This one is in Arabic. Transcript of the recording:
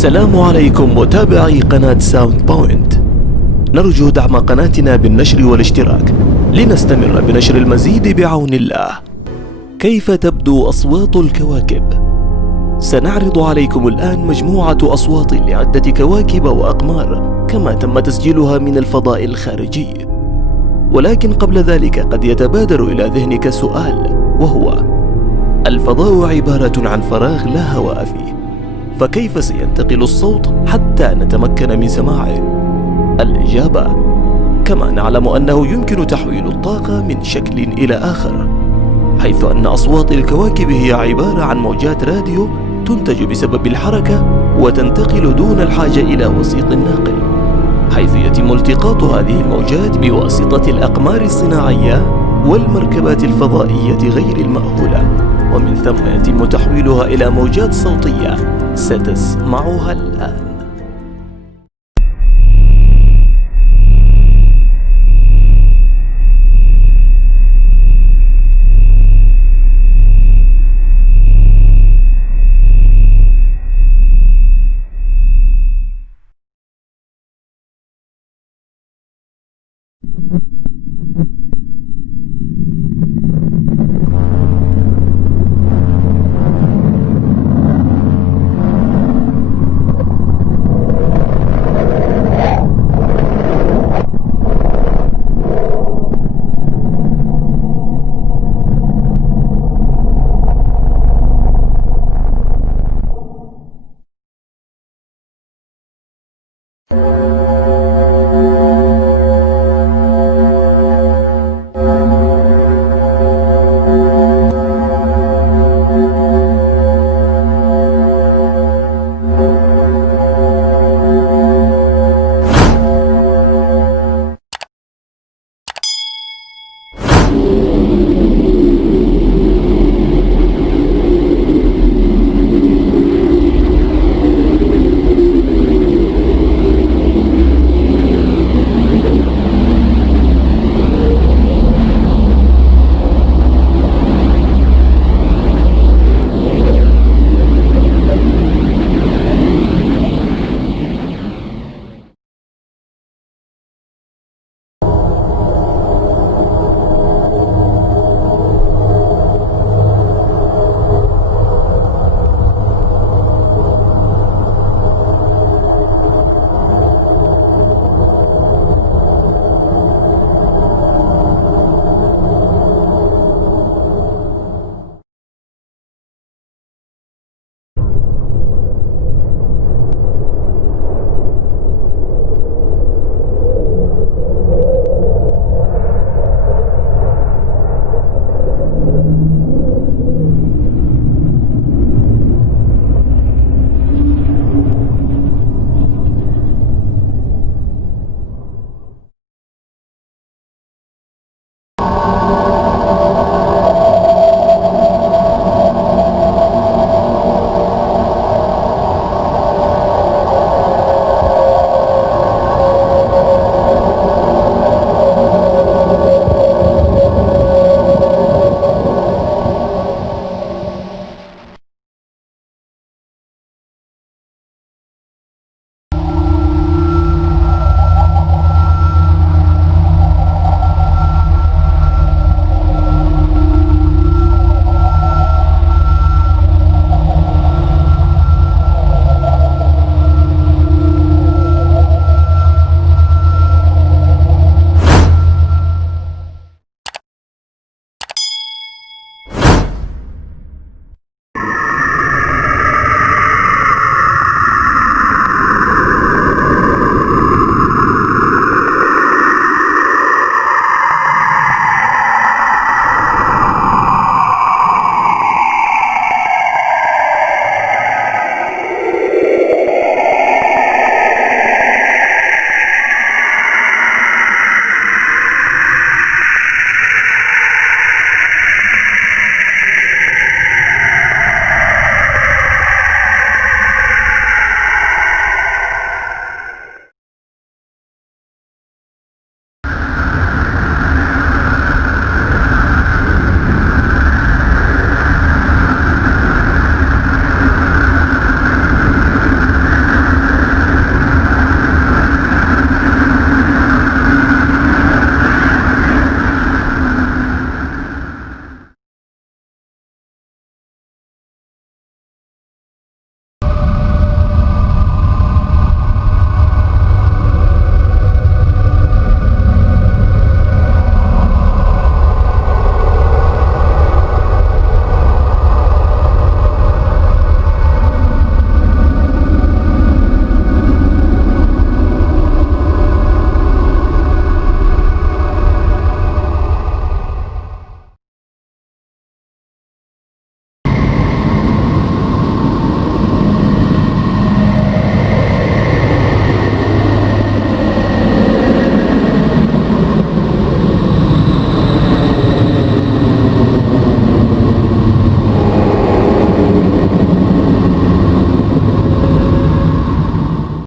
السلام عليكم متابعي قناة ساوند بوينت. نرجو دعم قناتنا بالنشر والاشتراك لنستمر بنشر المزيد بعون الله. كيف تبدو أصوات الكواكب؟ سنعرض عليكم الآن مجموعة أصوات لعدة كواكب وأقمار كما تم تسجيلها من الفضاء الخارجي. ولكن قبل ذلك قد يتبادر إلى ذهنك سؤال، وهو: الفضاء عبارة عن فراغ لا هواء فيه، فكيف سينتقل الصوت حتى نتمكن من سماعه؟ الإجابة: كما نعلم أنه يمكن تحويل الطاقة من شكل إلى آخر، حيث أن أصوات الكواكب هي عبارة عن موجات راديو تنتج بسبب الحركة وتنتقل دون الحاجة إلى وسيط ناقل، حيث يتم التقاط هذه الموجات بواسطة الأقمار الصناعية والمركبات الفضائية غير المأهولة، ومن ثم يتم تحويلها إلى موجات صوتية ستسمعها الآن.